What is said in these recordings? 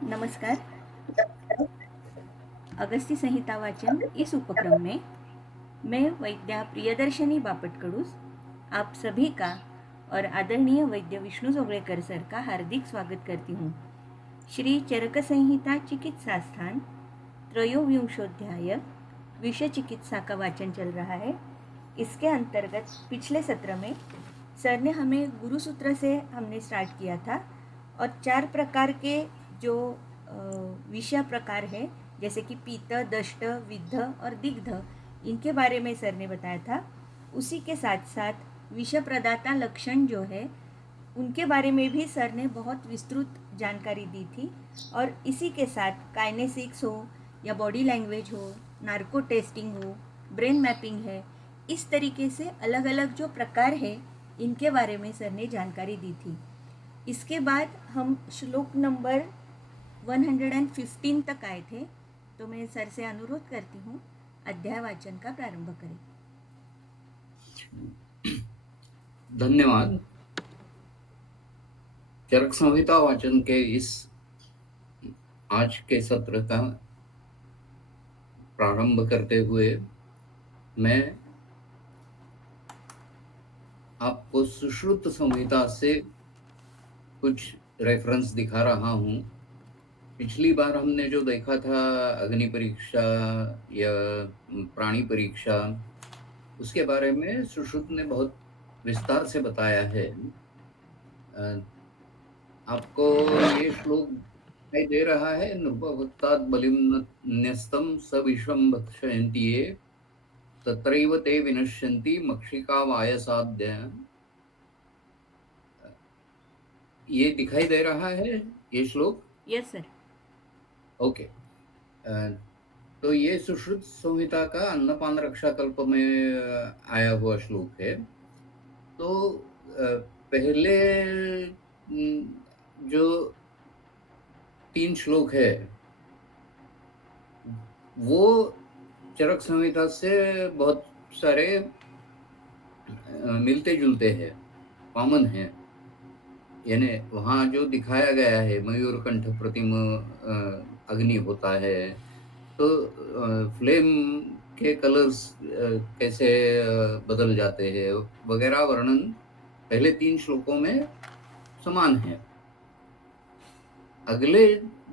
नमस्कार। अगस्ती संहिता वाचन इस उपक्रम में मैं वैद्या प्रियदर्शनी बापटकडूस आप सभी का और आदरणीय वैद्य विष्णु जोगळेकर सर का हार्दिक स्वागत करती हूँ। श्री चरक संहिता चिकित्सा स्थान त्रयोविंशोध्याय विष चिकित्सा का वाचन चल रहा है। इसके अंतर्गत पिछले सत्र में सर ने हमें गुरुसूत्र से हमने स्टार्ट किया था और 4 प्रकार के जो विषय प्रकार है, जैसे कि पीत, दष्ट, विद्ध और दिग्ध, इनके बारे में सर ने बताया था। उसी के साथ साथ विष प्रदाता लक्षण जो है उनके बारे में भी सर ने बहुत विस्तृत जानकारी दी थी। और इसी के साथ काइनेसिक्स हो या बॉडी लैंग्वेज हो, नार्को टेस्टिंग हो, ब्रेन मैपिंग है, इस तरीके से अलग अलग जो प्रकार है इनके बारे में सर ने जानकारी दी थी। इसके बाद हम श्लोक नंबर 115 तक आए थे, तो मैं सर से अनुरोध करती हूँ अध्याय वाचन का प्रारंभ करें। धन्यवाद। चरक संहिता वाचन के इस आज के सत्र का प्रारंभ करते हुए मैं आपको सुश्रुत संहिता से कुछ रेफरेंस दिखा रहा हूँ। पिछली बार हमने जो देखा था अग्नि परीक्षा या प्राणी परीक्षा, उसके बारे में सुश्रुत ने बहुत विस्तार से बताया है। आपको ये श्लोक दिखाई दे रहा है? नृपवत्तात् बलिं न्यस्तं स विश्वं भक्षयन्ति ये तत्रैव ते विनश्यन्ति मक्षिका वायसाद्य। ये दिखाई दे रहा है ये श्लोक? Yes sir. ओके। तो ये सुश्रुत संहिता का अन्नपान रक्षा कल्प में आया हुआ श्लोक है। तो पहले जो 3 श्लोक है वो चरक संहिता से बहुत सारे मिलते जुलते हैं, कॉमन है। यानी वहाँ जो दिखाया गया है मयूरकंठ प्रतिम अग्नि होता है, तो फ्लेम के कलर्स कैसे बदल जाते हैं वगैरह वर्णन पहले 3 श्लोकों में समान है। अगले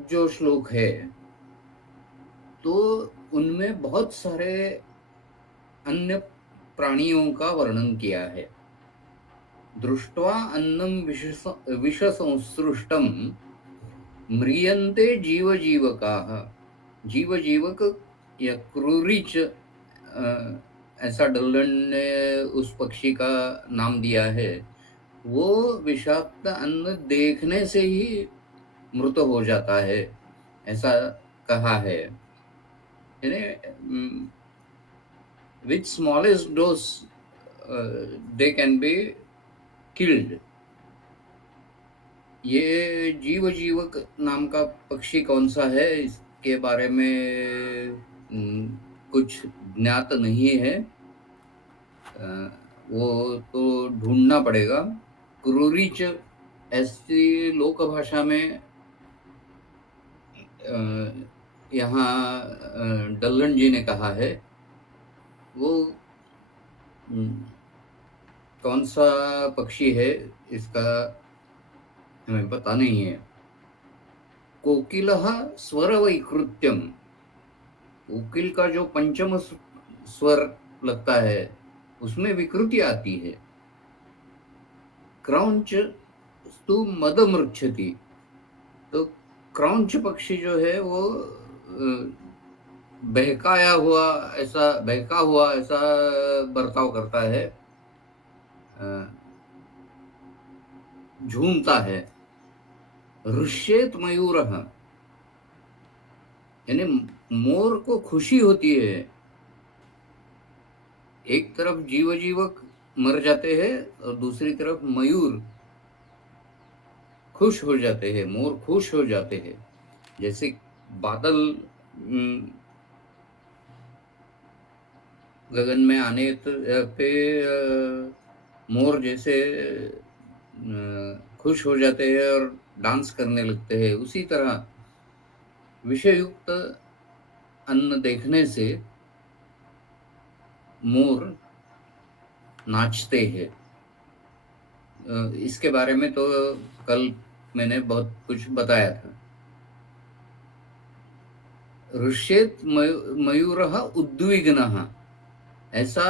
जो श्लोक है तो उनमें बहुत सारे अन्य प्राणियों का वर्णन किया है। दृष्ट्वा अन्नं विषसंसृष्टं म्रियन्ते जीवजीवकाः। जीवजीवक या क्रूरिच ऐसा डल्लन ने उस पक्षी का नाम दिया है। वो विषाक्त अन्न देखने से ही मृत हो जाता है, ऐसा कहा है। यानी with smallest dose they can be killed. ये जीव जीवक नाम का पक्षी कौन सा है इसके बारे में कुछ ज्ञात नहीं है, वो तो ढूंढना पड़ेगा। क्रूरीच ऐसी लोक भाषा में यहाँ डल्लन जी ने कहा है। वो कौन सा पक्षी है इसका हमें पता नहीं है। कोकिलः स्वरवैकृत्यम, कोकिल का जो पंचम स्वर लगता है उसमें विकृति आती है। क्रौंच स्तु मदमृच्छति, तो क्रौंच पक्षी जो है वो बहका हुआ ऐसा बर्ताव करता है, झूमता है। ऋष्येत मयूरः, यानी मोर को खुशी होती है। एक तरफ जीवजीवक मर जाते हैं और दूसरी तरफ मयूर खुश हो जाते हैं, मोर खुश हो जाते हैं। जैसे बादल गगन में आने पे मोर जैसे खुश हो जाते हैं और डांस करने लगते हैं, उसी तरह विषयुक्त अन्न देखने से मोर नाचते हैं। इसके बारे में तो कल मैंने बहुत कुछ बताया था। ऋष्येत मयूरः उद्विग्नः, ऐसा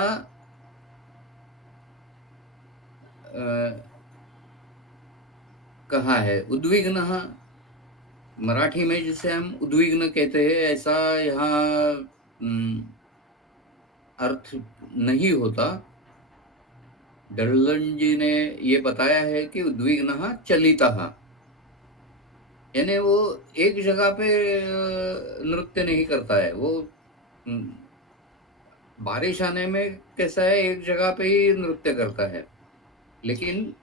कहा है। उद्विग्नः मराठी में जिसे हम उद्विग्न कहते हैं, ऐसा यहाँ अर्थ नहीं होता। दर्लन जी ने ये बताया है कि उद्विग्नः चलितः, यानी वो एक जगह पे नृत्य नहीं करता है। वो बारिश आने में कैसा है, एक जगह पे ही नृत्य करता है, लेकिन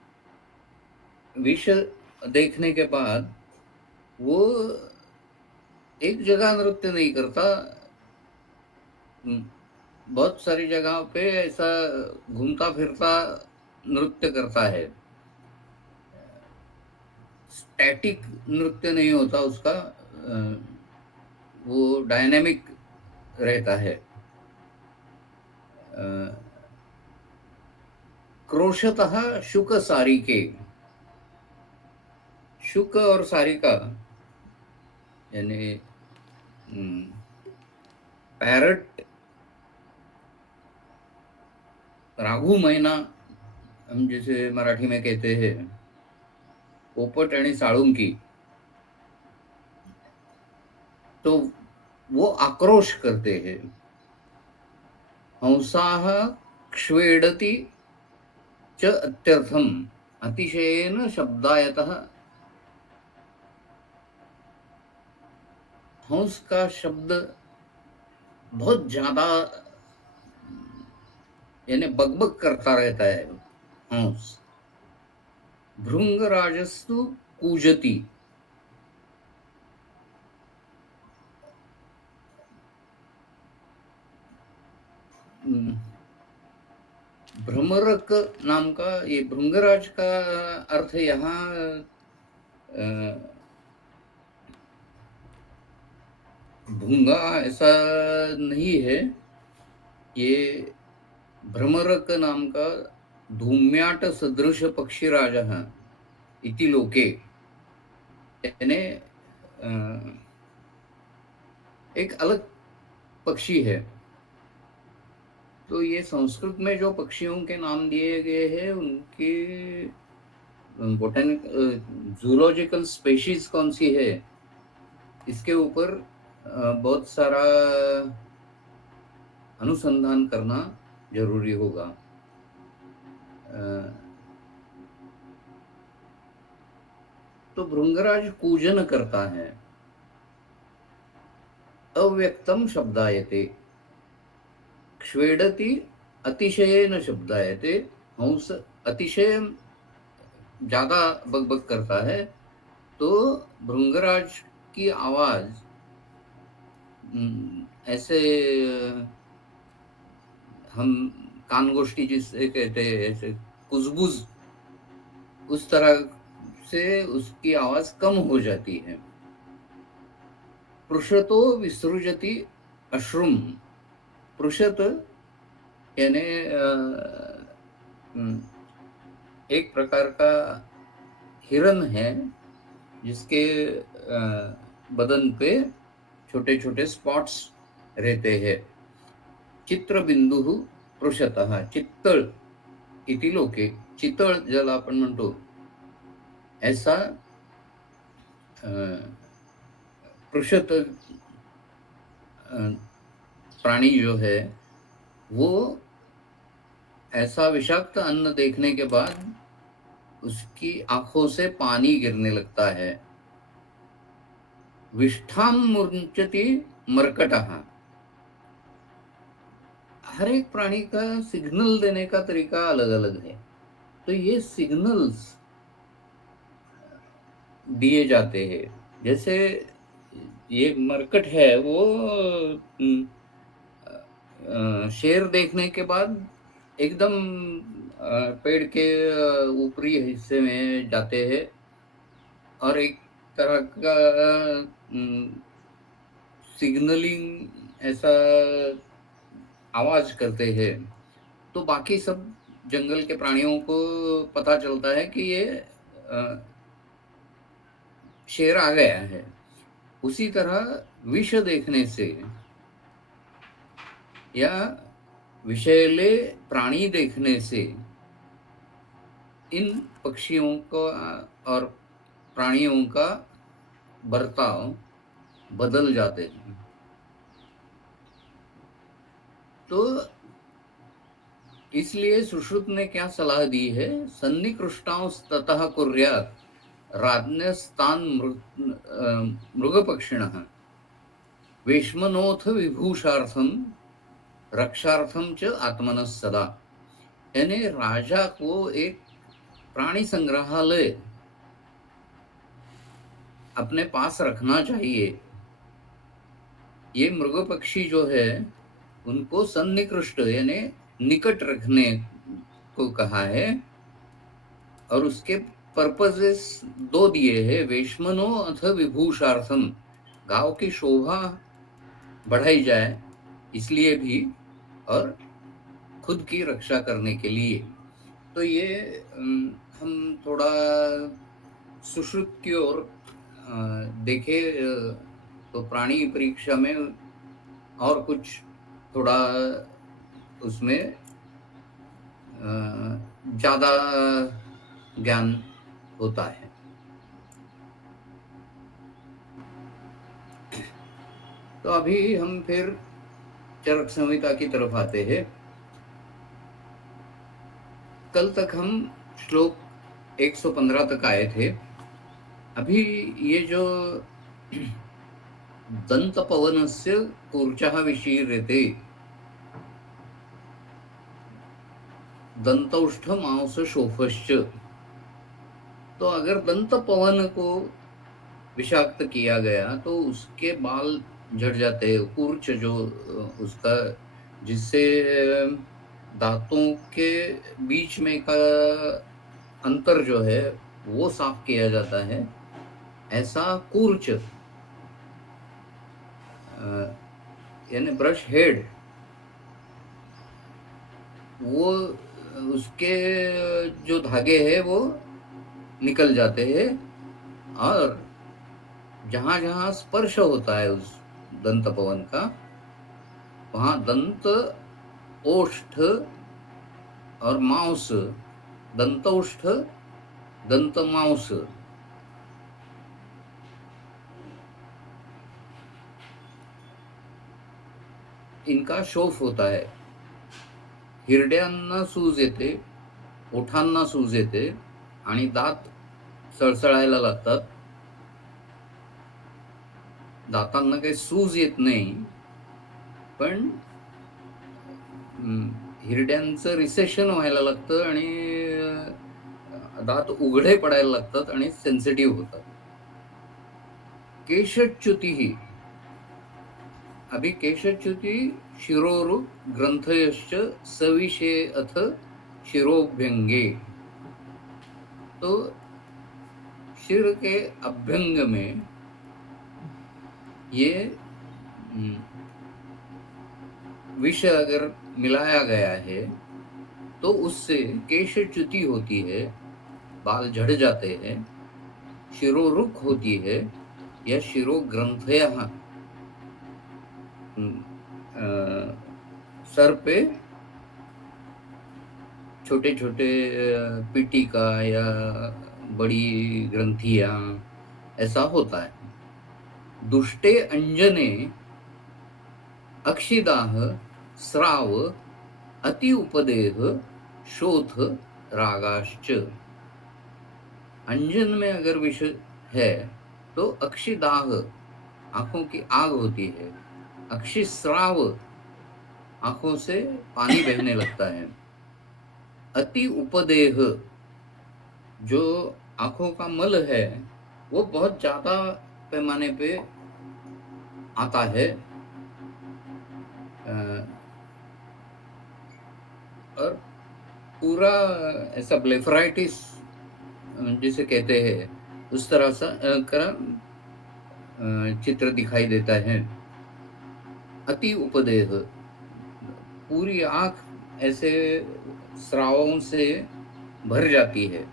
विष देखने के बाद वो एक जगह नृत्य नहीं करता, बहुत सारी जगहों पे ऐसा घूमता फिरता नृत्य करता है। स्टैटिक नृत्य नहीं होता उसका, वो डायनेमिक रहता है। क्रोशतः शुक सारिके, शुक और सारिका यानी पैरट, राघू मैना हम जिसे मराठी में कहते हैं, पोपट आणि साळुंकी, तो वो आक्रोश करते हैं। हंसाः क्ष्वेडति च अत्यर्थम, अतिशयेन शब्दायतः। हंस का शब्द बहुत ज्यादा यानी बकबक करता रहता है हंस। भृंगराजस्तु कूजति, भ्रमरक नाम का ये भृंगराज का अर्थ यहाँ भूंगा ऐसा नहीं है। ये भ्रमरक नाम का धूम्याट सदृश पक्षीराज इति लोके, यानी एक अलग पक्षी है। तो ये संस्कृत में जो पक्षियों के नाम दिए गए हैं उनकी बोटेनिक जूलॉजिकल स्पेशीज कौन सी है, इसके ऊपर बहुत सारा अनुसंधान करना जरूरी होगा। तो भृंगराज कूजन करता है। अव्यक्तम शब्दायते, क्ष्वेडति अतिशयेन शब्दायते, हंस अतिशय ज्यादा बकबक करता है। तो भृंगराज की आवाज ऐसे हम कानगोष्ठी जिसे कहते हैं, ऐसे कुजबुज, उस तरह से उसकी आवाज कम हो जाती है। पृषतो विसृजति अश्रुम, पृषत यानी एक प्रकार का हिरन है जिसके बदन पे छोटे छोटे स्पॉट्स रहते हैं। चित्र बिंदु पृषतः चित्तळ इति लोके, चितळ ज्याला आपण म्हणतो ऐसा पृषत प्राणी जो है वो ऐसा विषाक्त अन्न देखने के बाद उसकी आंखों से पानी गिरने लगता है। विष्ठाम मुंचति मर्कटः, हर एक प्राणी का सिग्नल देने का तरीका अलग अलग है। तो ये सिग्नल्स दिए जाते हैं। जैसे ये मरकट है वो शेर देखने के बाद एकदम पेड़ के ऊपरी हिस्से में जाते हैं और एक तरह का सिग्नलिंग ऐसा आवाज करते हैं, तो बाकी सब जंगल के प्राणियों को पता चलता है कि ये शेर आ गया है। उसी तरह विष देखने से या विषैले प्राणी देखने से इन पक्षियों का और प्राणियों का बर्ताव बदल जाते हैं। तो इसलिए सुश्रुत ने क्या सलाह दी है, सन्निकृष्टांस्ततः कुर्यात् राज्ञस्तान् मृगपक्षिणः वेश्मनोऽथ विभूषार्थम रक्षार्थम च आत्मनः सदा। यानी राजा को एक प्राणी संग्रहालय अपने पास रखना चाहिए। ये मृग पक्षी जो है उनको सन्निकृष्ट यानी निकट रखने को कहा है, और उसके पर्पजेस दो दिए हैं, वेश्मनो अथ विभूषार्थम, गांव की शोभा बढ़ाई जाए इसलिए भी, और खुद की रक्षा करने के लिए। तो ये हम थोड़ा सुश्रुत की ओर देखे तो प्राणी परीक्षा में और कुछ थोड़ा उसमें ज्यादा ज्ञान होता है। तो अभी हम फिर चरक संहिता की तरफ आते हैं। कल तक हम श्लोक 115 तक आए थे। अभी ये जो दंत पवनस्य कूर्चः विशीर्यते, दंतौष्ठ मांस शोफश्च, तो अगर दंत पवन को विषाक्त किया गया तो उसके बाल झड़ जाते हैं। कूर्च जो उसका, जिससे दांतों के बीच में का अंतर जो है वो साफ किया जाता है, ऐसा कूर्च यानी ब्रश हेड, वो उसके जो धागे हैं वो निकल जाते हैं, और जहां जहां स्पर्श होता है उस दंत पवन का, वहां दंत ओष्ठ और मांस, दंतौष्ठ दंत मांस, इनका शोफ होता है। हिरड्यांना सूज येते, ओठांना सूज येते आणि दात सळसळायला लागतात। दातांना काही सूज येत नाही, पण हिरड्यांचं रिसेशन व्हायला लागतं आणि दात उघडे पडायला लागतात आणि सेन्सिटिव्ह होतात। केशच्युती, अभी केशच्युती शिरोरु ग्रंथयश्च सविशे अथ शिरोभ्यंगे, तो शिर के अभ्यंग में ये विष अगर मिलाया गया है तो उससे केशच्युति होती है, बाल झड़ जाते हैं, शिरोरुक होती है, या शिरोग्रंथयः सर पे छोटे छोटे पीटी का या बड़ी ग्रंथियां, ऐसा होता है। दुष्टे अंजने अक्षिदाह स्राव अति उपदेह शोथ रागाश्च, अंजन में अगर विष है तो अक्षिदाह आंखों की आग होती है, अक्षिस्राव आंखों से पानी बहने लगता है, अति उपदेह जो आंखों का मल है वो बहुत ज्यादा पैमाने पे आता है, और पूरा ऐसा ब्लेफराइटिस जिसे कहते हैं उस तरह सा का चित्र दिखाई देता है। अति उपदेह, पूरी आँख ऐसे स्रावों से भर जाती है,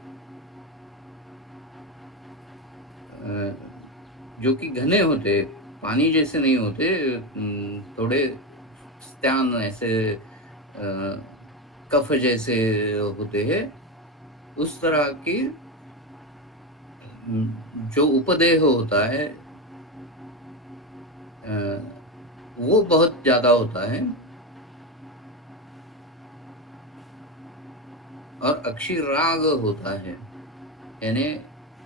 जो कि घने होते, पानी जैसे नहीं होते, थोड़े स्त्यान ऐसे कफ जैसे होते हैं, उस तरह की जो उपदेह होता है वो बहुत ज्यादा होता है, और अक्षिराग होता है, यानी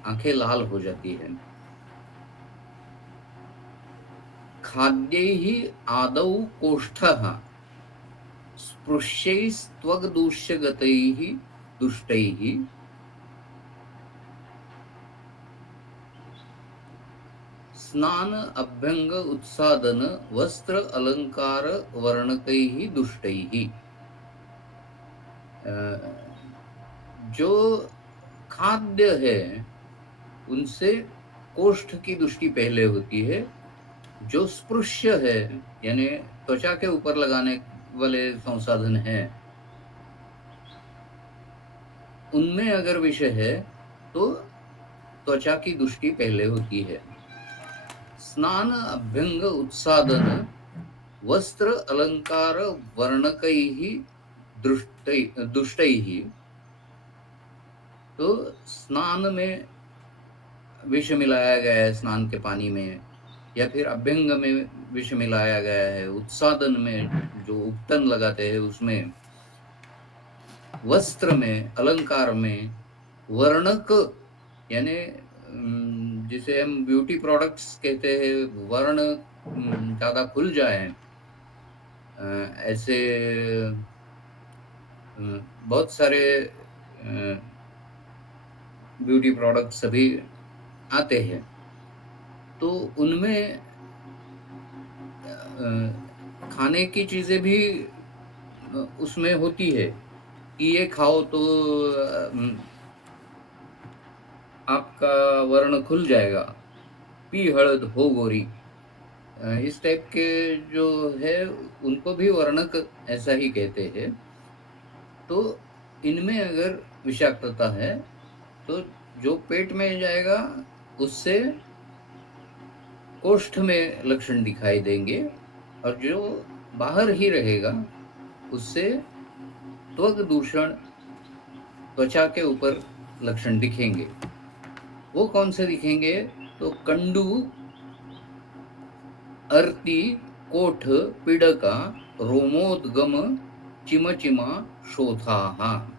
आंखें लाल हो जाती है। खाद्यैः आदौ कोष्ठः स्पृश्यैस्त्वग्दूष्यगतैः दुष्टैः स्नान अभ्यंग उत्सादन वस्त्र अलंकार वर्णकैः दुष्टैः। जो खाद्य है उनसे कोष्ठ की दृष्टि पहले होती है, जो स्पृश्य है यानी त्वचा के ऊपर लगाने वाले संसाधन हैं, उनमें अगर विषय है तो त्वचा की दृष्टि पहले होती है। स्नान अभ्यंग उत्सादन वस्त्र अलंकार वर्णकैः दुष्टैः। तो स्नान में विष मिलाया गया है, स्नान के पानी में, या फिर अभ्यंग में विष मिलाया गया है, उत्सादन में जो उपटन लगाते हैं उसमें, वस्त्र में, अलंकार में, वर्णक यानी जिसे हम ब्यूटी प्रोडक्ट्स कहते हैं, वर्ण ज्यादा खुल जाए, ऐसे बहुत सारे ब्यूटी प्रोडक्ट्स सभी आते हैं, तो उनमें खाने की चीजें भी उसमें होती है कि ये खाओ तो आपका वर्ण खुल जाएगा, पी हळद हो गोरी, इस टाइप के जो है उनको भी वर्णक ऐसा ही कहते हैं। तो इनमें अगर विषाक्तता है तो जो पेट में जाएगा उससे कोष्ठ में लक्षण दिखाई देंगे, और जो बाहर ही रहेगा उससे त्वग दूषण, त्वचा के ऊपर लक्षण दिखेंगे। वो कौन से दिखेंगे? तो कंडू, अर्ती, कोठ, पीड़का, रोमोद्गम, चिमचिमा, शोथाः।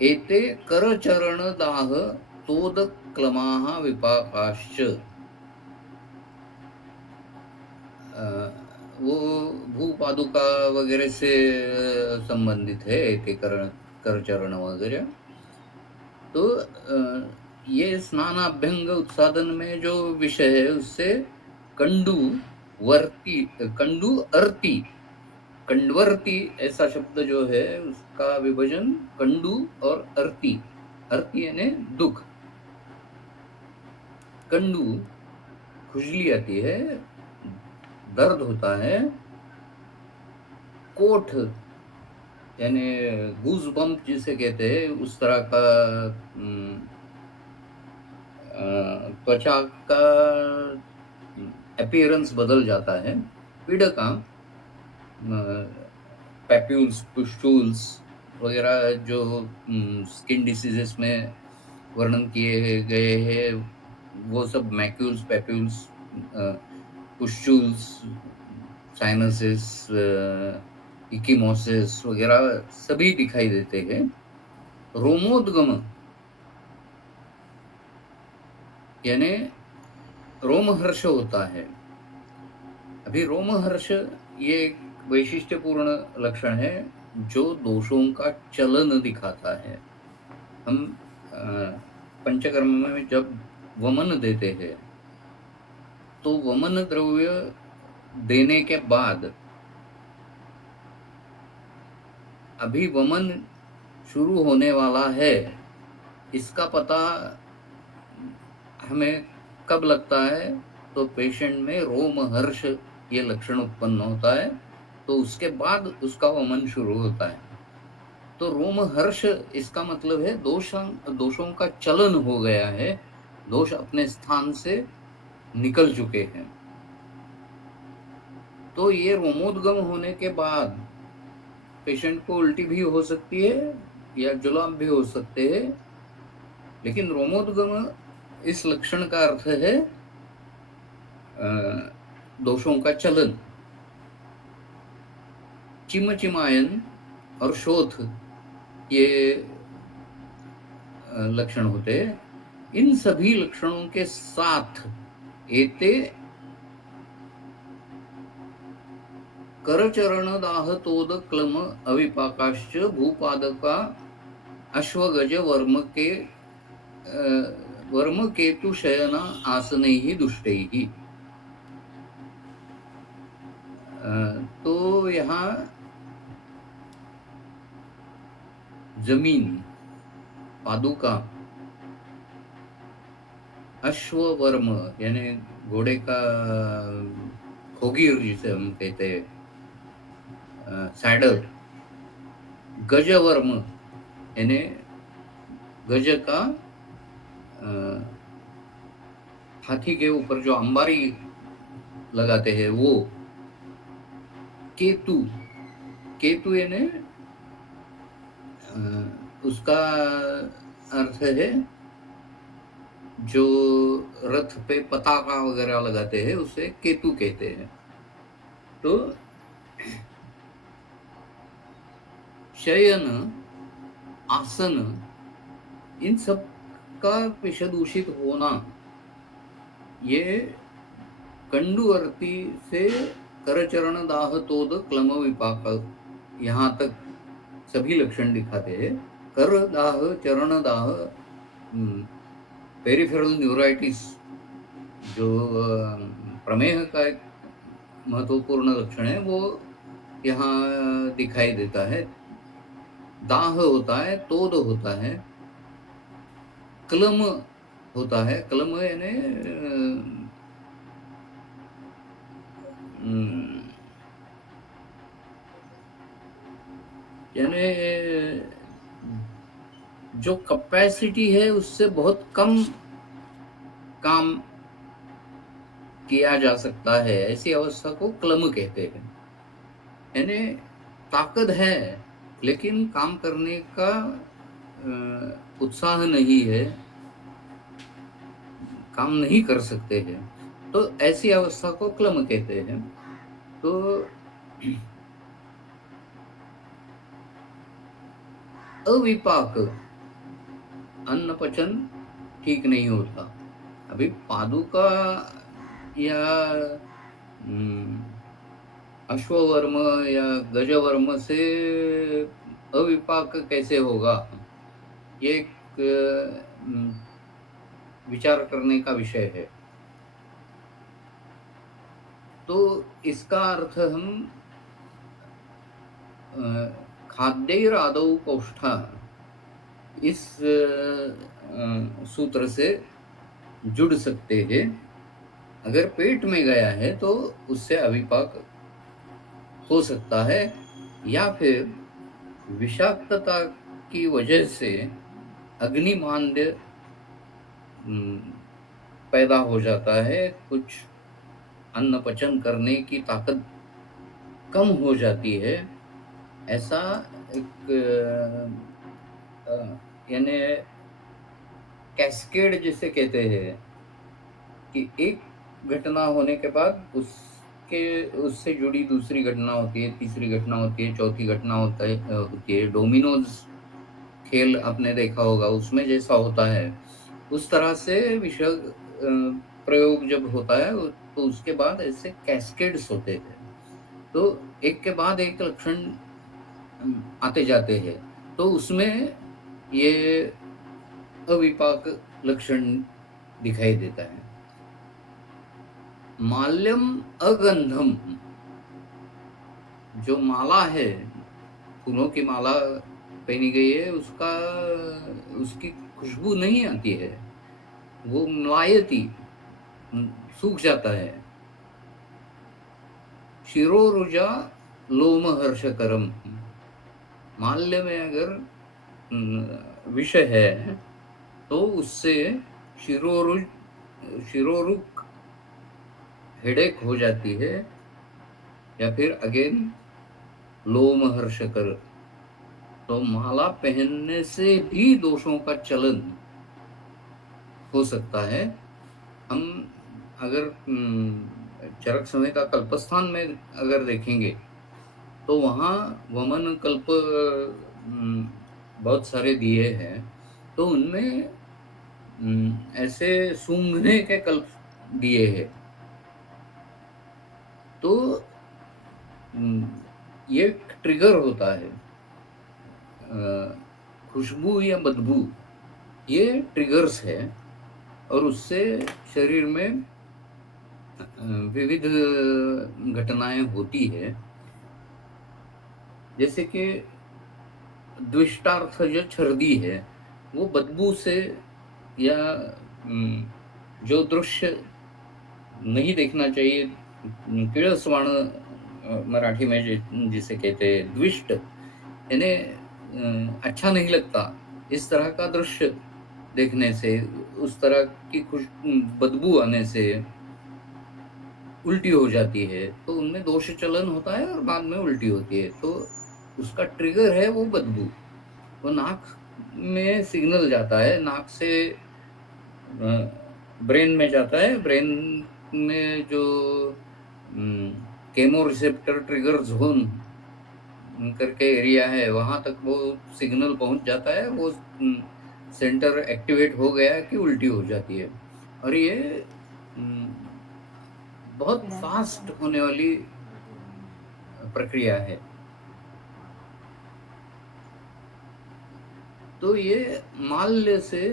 एते करचरण दाह तोद क्लमाः विपाकाश्च। वो भूपादुका वगैरह से संबंधित है, एते करचरण वगैरह। तो ये स्नानाभ्यंग उत्सादन में जो विषय है उससे कंडू, वर्ती, कंडू, अर्ती, कंडवर्ती ऐसा शब्द जो है उसका विभाजन कंडू और अर्ती, अर्ती यानी दुख, कंडू खुजली आती है, दर्द होता है, कोठ यानी गूज बम्प जिसे कहते हैं उस तरह का त्वचा का अपीयरेंस बदल जाता है, पीड़का, पैप्यूल्स, पुस्टूल्स वगैरह जो स्किन डिसीजेस में वर्णन किए गए हैं, वो सब मैक्यूल्स, पैप्यूल्स, पुस्टूल्स, साइनसेस, इकीमोसिस वगैरह सभी दिखाई देते हैं। रोमोद्गम यानी रोमहर्ष होता है। अभी रोमहर्ष ये एक वैशिष्ट्यपूर्ण लक्षण है जो दोषों का चलन दिखाता है। हम पंचकर्म में जब वमन देते हैं तो वमन द्रव्य देने के बाद अभी वमन शुरू होने वाला है, इसका पता हमें कब लगता है? तो पेशेंट में रोमहर्ष ये लक्षण उत्पन्न होता है, तो उसके बाद उसका वमन शुरू होता है। तो रोमहर्ष इसका मतलब है दोषों का चलन हो गया है, दोष अपने स्थान से निकल चुके हैं। तो ये रोमोद्गम होने के बाद पेशेंट को उल्टी भी हो सकती है या जुलाब भी हो सकते हैं, लेकिन रोमोद्गम इस लक्षण का अर्थ है दोषों का चलन। चिमचिमायन और शोथ ये लक्षण होते हैं। इन सभी लक्षणों के साथ एते करचरण दाह तोद क्लम अविपाकाश्च भूपादका अश्वगज वर्म केतु शयन आसनैहि दुष्टैहि। तो यहाँ जमीन, पादुका, अश्ववर्म यानी घोड़े का खोगीर जिसे हम कहते हैं, सैडल, गजवर्म यानी गज का हाथी के ऊपर जो अंबारी लगाते हैं वो, केतु, केतु यानी उसका अर्थ है जो रथ पे पताका वगैरह लगाते हैं उसे केतु कहते हैं। तो शयन, आसन, इन सब का विषदूषित होना, ये कंडुवर्ती से करचरण दाह तोद क्लम विपाक, यहाँ तक सभी लक्षण दिखाते हैं। कर दाह, चरण दाह, पेरिफेरल न्यूराइटिस जो प्रमेह का एक महत्वपूर्ण लक्षण है वो यहाँ दिखाई देता है। दाह होता है, तोद होता है, क्लम होता है। क्लम यानी जो कैपेसिटी है उससे बहुत कम काम किया जा सकता है, ऐसी अवस्था को क्लम कहते हैं। यानी ताकत है लेकिन काम करने का उत्साह नहीं है, काम नहीं कर सकते हैं, तो ऐसी अवस्था को क्लम कहते हैं। तो अविपाक, अन्न पचन ठीक नहीं होता। अभी पादुका या अश्ववर्म या गजवर्म से अविपाक कैसे होगा, ये एक विचार करने का विषय है। तो इसका अर्थ हम खाद्यैर आदौ कोष्ठा इस सूत्र से जुड़ सकते हैं। अगर पेट में गया है तो उससे अविपाक हो सकता है, या फिर विषाक्तता की वजह से अग्निमांद्य पैदा हो जाता है, कुछ अन्न पचन करने की ताकत कम हो जाती है। ऐसा एक यानी कैस्केड जिसे कहते हैं कि एक घटना होने के बाद उससे जुड़ी दूसरी घटना होती है, तीसरी घटना होती है, चौथी घटना होती है। डोमिनोज खेल आपने देखा होगा, उसमें जैसा होता है उस तरह से विषय प्रयोग जब होता है तो उसके बाद ऐसे कैस्केड्स होते हैं, तो एक के बाद एक लक्षण आते जाते हैं, तो उसमें ये अविपाक लक्षण दिखाई देता है। माल्यम अगंधम, जो माला है, फूलों की माला पहनी गई है, उसकी खुशबू नहीं आती है, वो म्लायती सूख जाता है। शिरोरुजा लोमहर्षकरम, माल्य में अगर विष है तो उससे शिरोरुज शिरोरुक हेडेक हो जाती है, या फिर अगेन लोमहर्षकर, तो माला पहनने से भी दोषों का चलन हो सकता है। हम अगर चरक समय का कल्पस्थान में अगर देखेंगे तो वहाँ वमन कल्प बहुत सारे दिए हैं, तो उनमें ऐसे सूंघने के कल्प दिए हैं। तो ये ट्रिगर होता है, खुशबू या बदबू, ये ट्रिगर्स है, और उससे शरीर में विविध घटनाएं होती है। जैसे कि द्विष्टार्थ जो छर्दी है वो बदबू से, या जो दृश्य नहीं देखना चाहिए, किळसवाण मराठी में जिसे कहते हैं द्विष्ट, इन्हें अच्छा नहीं लगता, इस तरह का दृश्य देखने से, उस तरह की बदबू आने से उल्टी हो जाती है, तो उनमें दोष चलन होता है और बाद में उल्टी होती है। तो उसका ट्रिगर है वो बदबू, वो नाक में सिग्नल जाता है, नाक से ब्रेन में जाता है, ब्रेन में जो केमो रिसेप्टर ट्रिगर जोन करके एरिया है, वहां तक वो सिग्नल पहुंच जाता है, वो सेंटर एक्टिवेट हो गया कि उल्टी हो जाती है। और ये बहुत फास्ट होने वाली प्रक्रिया है। तो ये माल्य से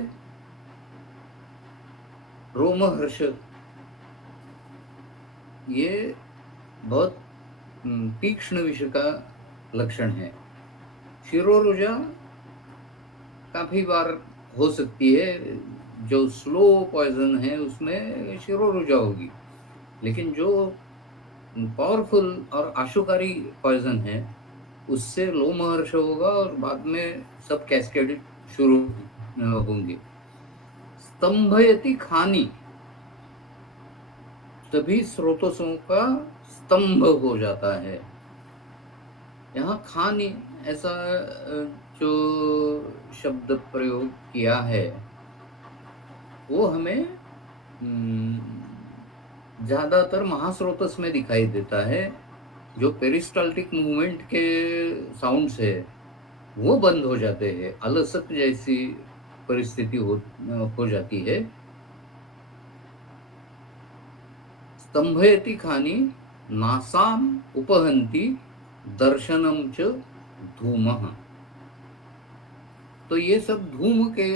रोमहर्ष, ये बहुत तीक्ष्ण विष का लक्षण है। शिरोरुजा काफी बार हो सकती है, जो स्लो पॉइजन है उसमें शिरोरुजा होगी, लेकिन जो पावरफुल और आशुकारी पॉइजन है उससे लोमहर्ष होगा और बाद में सब कैस्केड शुरू होंगे। स्तंभयति खानी, तभी स्रोतों का स्तंभ हो जाता है। यहाँ खानी ऐसा जो शब्द प्रयोग किया है वो हमें ज्यादातर महास्रोतस में दिखाई देता है। जो पेरिस्टाल्टिक मूवमेंट के साउंड्स है वो बंद हो जाते हैं, अलसत जैसी परिस्थिति हो जाती है। स्तंभयति खानी नासाम उपहंति दर्शनम च धूमः, तो ये सब धूम के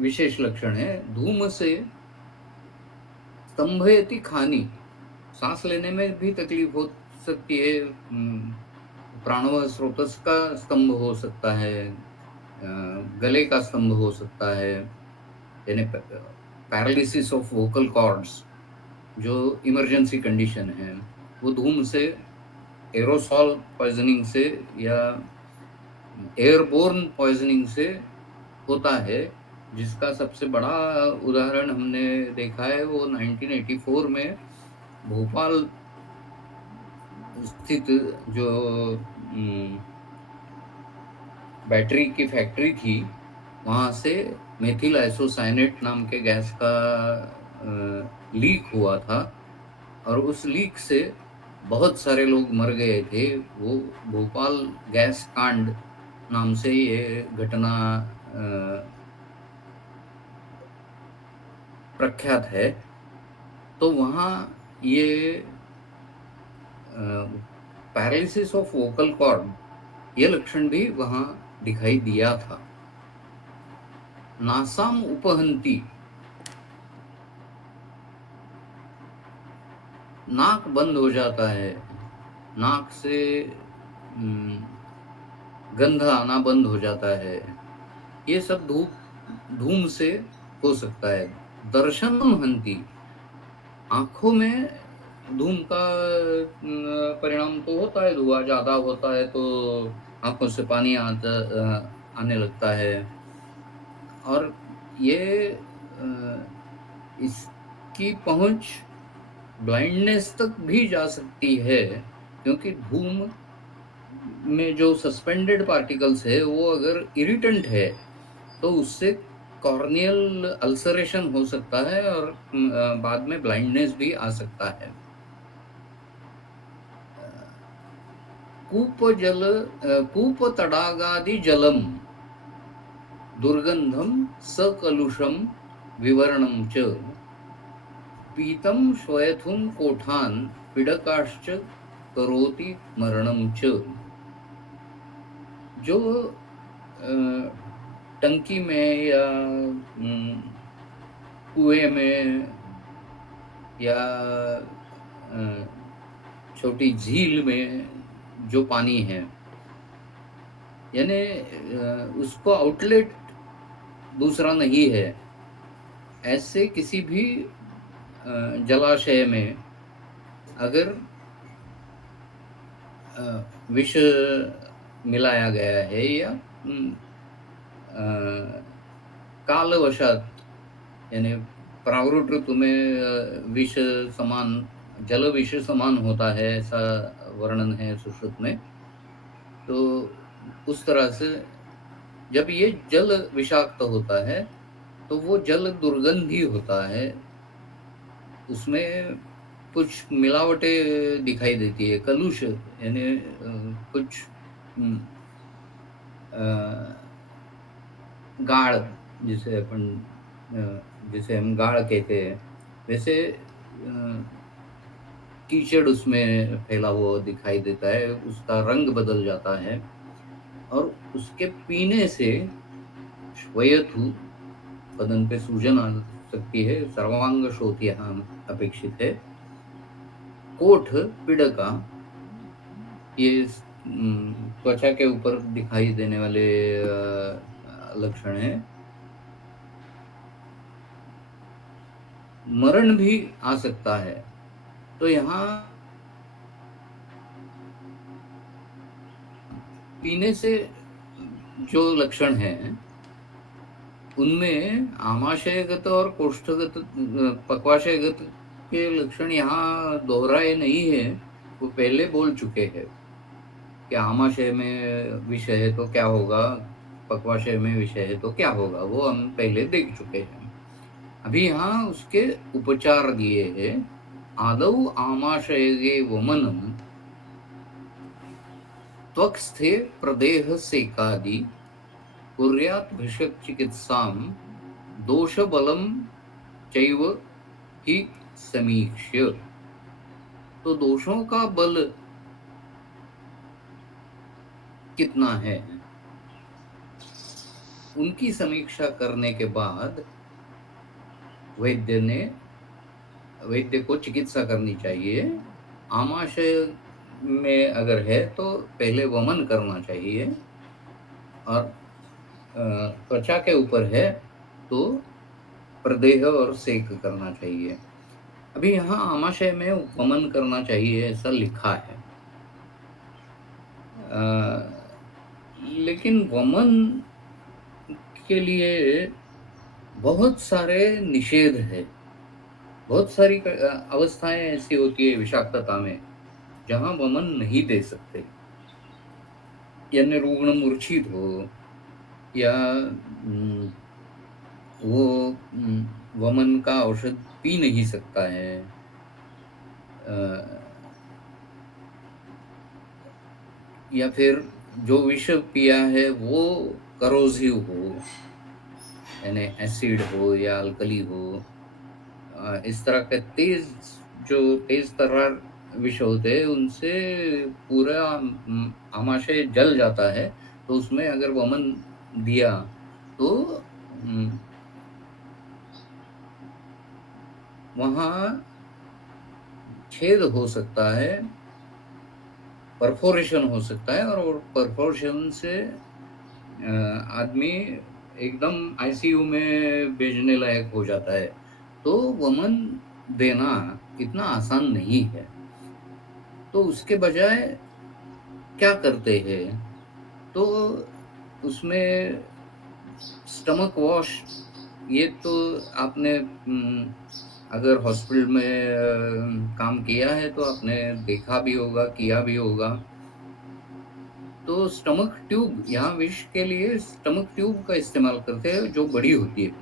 विशेष लक्षण है। धूम से स्तंभयति खानी, सांस लेने में भी तकलीफ हो सकती है, प्राणवायु स्रोतस का स्तंभ हो सकता है, गले का स्तंभ हो सकता है, यानी पैरालिसिस ऑफ वोकल कॉर्ड्स जो इमरजेंसी कंडीशन है, वो धूम से, एरोसॉल पॉइजनिंग से या एयरबोर्न पॉइजनिंग से होता है, जिसका सबसे बड़ा उदाहरण हमने देखा है वो 1984 में भोपाल स्थित जो बैटरी की फैक्ट्री थी, वहां से मेथिल आइसोसाइनेट नाम के गैस का लीक हुआ था, और उस लीक से बहुत सारे लोग मर गए थे। वो भोपाल गैस कांड नाम से ये घटना प्रख्यात है। तो वहाँ ये पैरालिसिस ऑफ वोकल कॉर्ड, ये लक्षण भी वहाँ दिखाई दिया था। नासाम उपहंती, नाक बंद हो जाता है, नाक से गंध आना बंद हो जाता है, ये सब धूम से हो सकता है। दर्शनम हंती, आँखों में धूम का परिणाम तो होता है, धुआँ ज़्यादा होता है तो आँखों से पानी आने लगता है। और ये इसकी पहुँच ब्लाइंडनेस तक भी जा सकती है, क्योंकि धूम में जो सस्पेंडेड पार्टिकल्स है वो अगर इरिटेंट है तो उससे कॉर्नियल अल्सरेशन हो सकता है और बाद में ब्लाइंडनेस भी आ सकता है। कूप तडागादि जलम दुर्गंधम सकलुषम विवर्णम च पीतम श्वयथुम कोठान पीडकाश्च करोति मरणम च। जो अ, टंकी में या कुएं में या छोटी झील में जो पानी है, यानी उसको आउटलेट दूसरा नहीं है, ऐसे किसी भी जलाशय में अगर विष मिलाया गया है या कालवशात, यानी प्रावरुट ऋतु में विष समान, जल विष समान होता है, ऐसा वर्णन है सुश्रुत में। तो उस तरह से जब ये जल विषाक्त होता है तो वो जल दुर्गंधी होता है, उसमें कुछ मिलावटें दिखाई देती है, कलुष, यानी कुछ गाढ़, जिसे अपन जिसे हम गाढ़ कहते हैं, वैसे कीचड़ उसमें फैला हुआ दिखाई देता है, उसका रंग बदल जाता है और उसके पीने से श्वयथु बदन पे सूजन आ सकती है, सर्वांग शोथ यहाँ अपेक्षित है। कोठ पीड़का, ये त्वचा के ऊपर दिखाई देने वाले लक्षण हैं। मरण भी आ सकता है। तो यहाँ पीने से जो लक्षण हैं उनमें आमाशयगत और कोष्ठगत पक्वाशयगत के लक्षण यहाँ दोहराए नहीं है, वो पहले बोल चुके हैं कि आमाशय में विषय है तो क्या होगा, पक्वाशय में विषय है तो क्या होगा, वो हम पहले देख चुके हैं। अभी यहाँ उसके उपचार दिए हैं। आदौ आमाशये वमनम त्वक्स्थे प्रदेह सेकादि कुर्यात् भिषक चिकित्साम दोष बलम चैव ही समीक्ष्य। तो दोषों का बल कितना है, उनकी समीक्षा करने के बाद वैद्य को चिकित्सा करनी चाहिए। आमाशय में अगर है तो पहले वमन करना चाहिए, और त्वचा के ऊपर है तो प्रदेह और सेक करना चाहिए। अभी यहाँ आमाशय में वमन करना चाहिए ऐसा लिखा है, लेकिन वमन के लिए बहुत सारे निषेध है। बहुत सारी अवस्थाएं ऐसी होती है विषाक्तता में जहां वमन नहीं दे सकते, यानी रुग्ण मूर्छित हो या वो वमन का औषध पी नहीं सकता है, या फिर जो विष पिया है वो करोसिव हो, यानी एसिड हो या अल्कली हो, इस तरह के तेज तर्रार विष होते हैं, उनसे पूरा आमाशय जल जाता है। तो उसमें अगर वमन दिया तो वहाँ छेद हो सकता है, परफोरेशन हो सकता है, और परफोरेशन से आदमी एकदम आईसीयू में भेजने लायक हो जाता है। तो वमन देना इतना आसान नहीं है। तो उसके बजाय क्या करते हैं, तो उसमें स्टमक वॉश, ये तो आपने अगर हॉस्पिटल में काम किया है तो आपने देखा भी होगा, किया भी होगा। तो स्टमक ट्यूब, यहाँ विश के लिए स्टमक ट्यूब का इस्तेमाल करते हैं जो बड़ी होती है।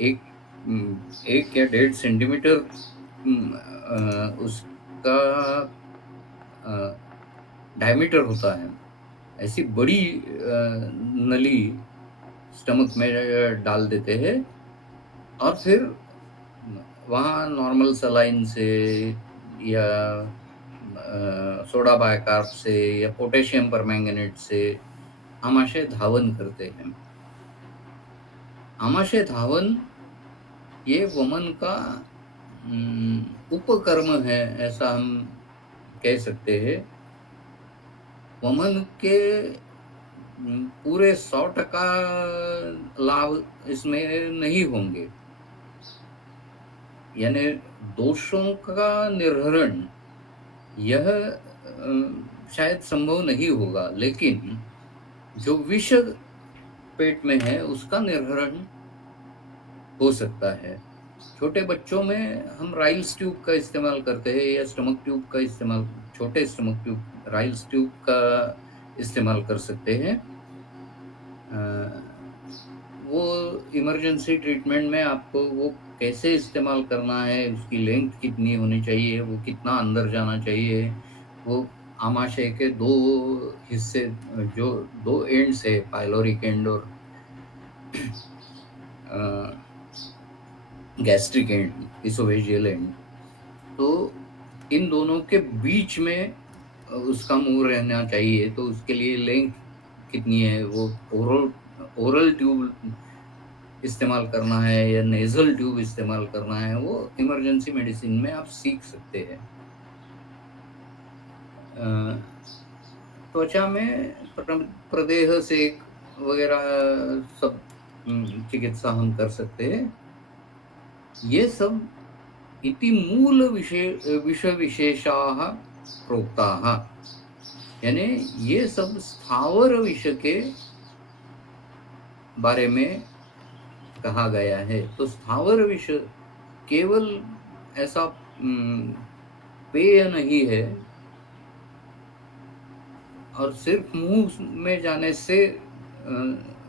एक 1 या 1.5 सेंटीमीटर उसका डायमीटर होता है। ऐसी बड़ी नली स्टमक में डाल देते हैं और फिर वहाँ नॉर्मल सलाइन से या सोडा बाइकार्ब से या पोटेशियम परमैंगनेट से आमाशय धावन करते हैं। आमाशय धावन ये वमन का उपकर्म है, ऐसा हम कह सकते हैं। वमन के पूरे 100% लाभ इसमें नहीं होंगे, यानी दोषों का निर्हरण यह शायद संभव नहीं होगा, लेकिन जो विष पेट में है उसका निर्हरण हो सकता है। छोटे बच्चों में हम राइल्स ट्यूब का इस्तेमाल करते हैं या स्टमक ट्यूब का इस्तेमाल, छोटे स्टमक ट्यूब राइल्स ट्यूब का इस्तेमाल कर सकते हैं। वो इमरजेंसी ट्रीटमेंट में आपको वो कैसे इस्तेमाल करना है, उसकी लेंथ कितनी होनी चाहिए, वो कितना अंदर जाना चाहिए, वो आमाशय के 2 हिस्से, जो 2 एंड्स है, पाइलोरिक एंड और गैस्ट्रिक एंड, इसोवेजियल एंड, तो इन दोनों के बीच में उसका मुंह रहना चाहिए। तो उसके लिए लेंथ कितनी है, वो ओरल ट्यूब इस्तेमाल करना है या नेजल ट्यूब इस्तेमाल करना है, वो इमरजेंसी मेडिसिन में आप सीख सकते हैं। त्वचा में प्रदेह सेक वगैरह सब चिकित्सा हम कर सकते हैं। ये सब इति मूल विषय विशेषाः प्रोक्ताः, यानी ये सब स्थावर विषय के बारे में कहा गया है। तो स्थावर विषय केवल ऐसा पेय नहीं है और सिर्फ मुंह में जाने से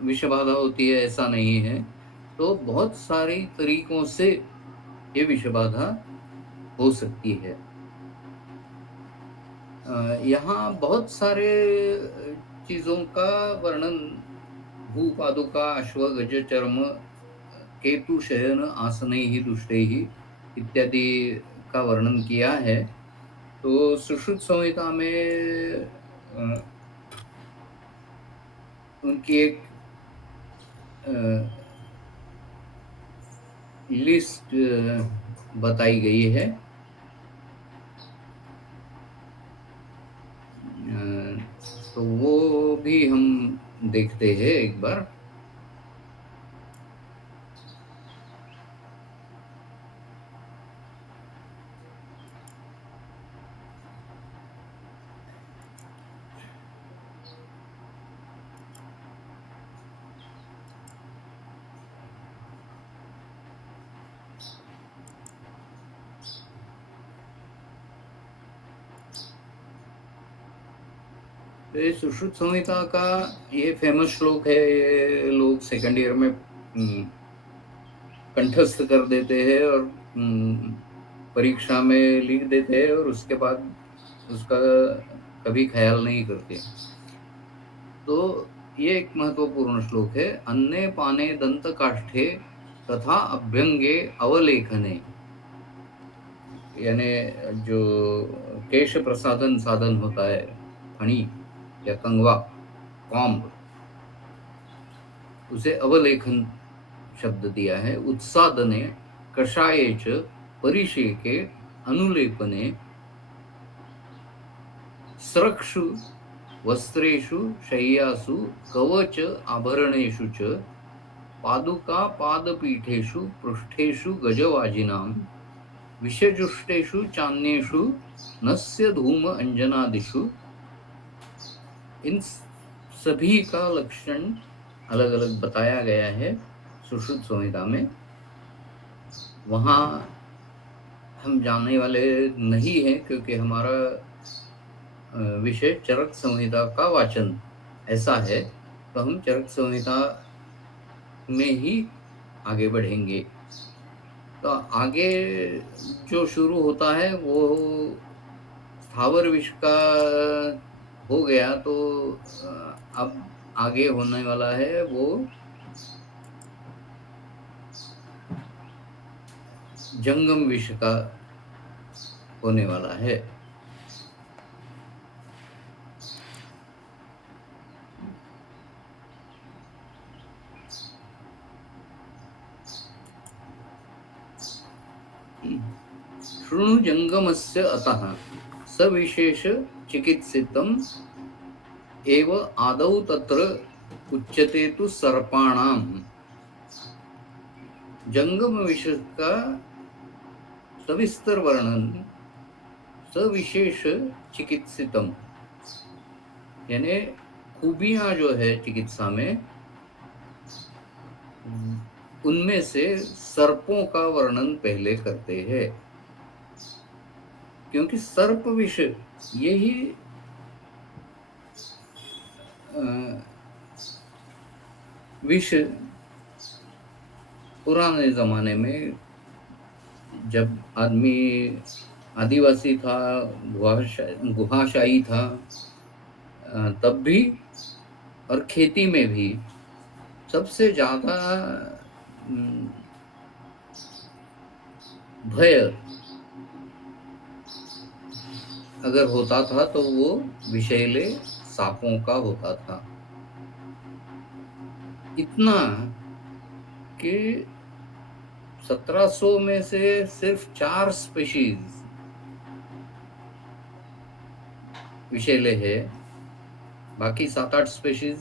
विषबाधा होती है, ऐसा नहीं है। तो बहुत सारी तरीकों से ये विषबाधा हो सकती है। यहाँ बहुत सारे चीज़ों का वर्णन भू पादुका अश्व गज चर्म केतु शयन आसनैः दुष्टैः इत्यादि का वर्णन किया है। तो सुश्रुत संहिता में उनकी एक लिस्ट बताई गई है। तो वो भी हम देखते हैं एक बार। ये सुश्रुत संहिता का ये फेमस श्लोक है, ये लोग सेकंड ईयर में कंठस्थ कर देते हैं और परीक्षा में लिख देते हैं और उसके बाद उसका कभी ख्याल नहीं करते। तो ये एक महत्वपूर्ण श्लोक है। अन्ने पाने दंत काष्ठे तथा अभ्यंगे अवलेखने, यानी जो केश प्रसादन साधन होता है, फणी या कंगवा, कॉम्ब, उसे अवलेखन शब्द दिया है। उत्सादने कषाये च परिषेके अनुलेपने स्रक्षु वस्त्रेषु शय्यासु कवच आभरणेषु च पादुका पादपीठेषु पृष्ठेषु गजवाजिनां विषजुष्टेषु चान्येषु नस्य धूम अंजनादिषु, इन सभी का लक्षण अलग अलग बताया गया है सुश्रुत संहिता में। वहाँ हम जानने वाले नहीं हैं क्योंकि हमारा विषय चरक संहिता का वाचन ऐसा है, तो हम चरक संहिता में ही आगे बढ़ेंगे। तो आगे जो शुरू होता है वो स्थावर विष का हो गया, तो अब आगे होने वाला है वो जंगम विष का होने वाला है। शृणु जंगमस्य अतः सविशेष चिकित्सितम् एव आदौ तत्र उच्यते तु सर्पाणाम। जंगम विष का सविस्तर वर्णन सविशेष चिकित्सितम, यानी खूबियां जो है चिकित्सा में, उनमें से सर्पों का वर्णन पहले करते हैं, क्योंकि सर्प विष यही विष पुराने जमाने में जब आदमी आदिवासी था, गुहाशाही था, तब भी और खेती में भी सबसे ज्यादा भय अगर होता था तो वो विषैले सांपों का होता था। इतना कि 1700 में से सिर्फ 4 स्पीशीज विषैले है, बाकी 7-8 स्पीशीज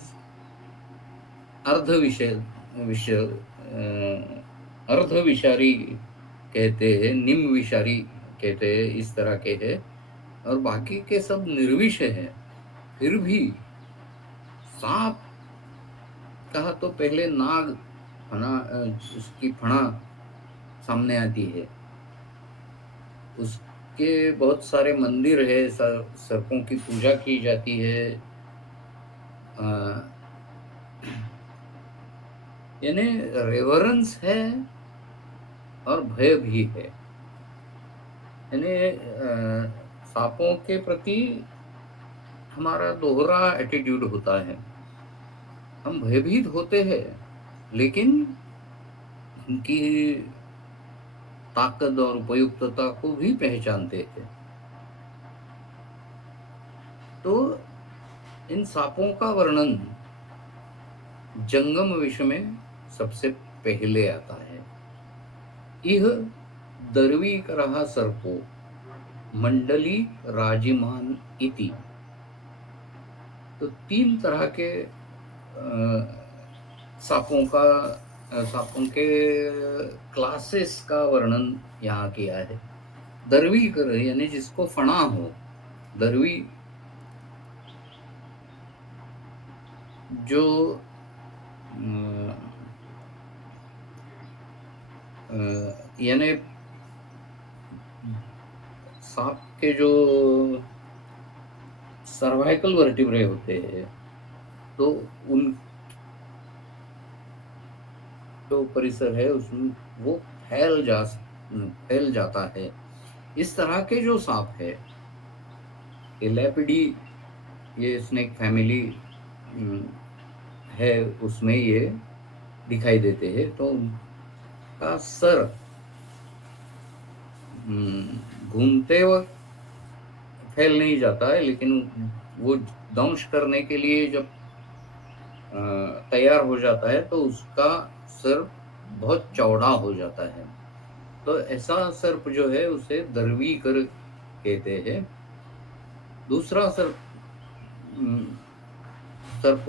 अर्धविषारी कहते हैं, निम्न विषारी कहते हैं, इस तरह के हैं, और बाकी के सब निर्विष है। फिर भी सांप कहा तो पहले नाग फना, उसकी फना सामने आती है। उसके बहुत सारे मंदिर है, सर्पों की पूजा की जाती है, यानी रेवरेंस है और भय भी है। यानी सांपों के प्रति हमारा दोहरा एटीट्यूड होता है। हम भयभीत होते हैं, लेकिन उनकी ताकत और उपयुक्तता को भी पहचानते हैं। तो इन सांपों का वर्णन जंगम विष में सबसे पहले आता है। इह दर्वीकरः सर्पो मंडली राजिमान इति। तो 3 तरह के सांपों के क्लासेस का वर्णन यहाँ किया है। दर्वीकर यानी जिसको फणा हो, दर्वी जो यानी सांप के जो सर्वाइकल वर्टिब्रे होते हैं, तो उन जो परिसर है उसमें वो फैल जाता है। इस तरह के जो सांप है, एलेपिडी, ये स्नेक फैमिली है, उसमें ये दिखाई देते हैं। तो उनका सर घूमते वक्त फैल नहीं जाता है, लेकिन वो दंश करने के लिए जब तैयार हो जाता है तो उसका सर बहुत चौड़ा हो जाता है। तो ऐसा सर्प जो है उसे दर्वीकर कहते हैं। दूसरा सर्प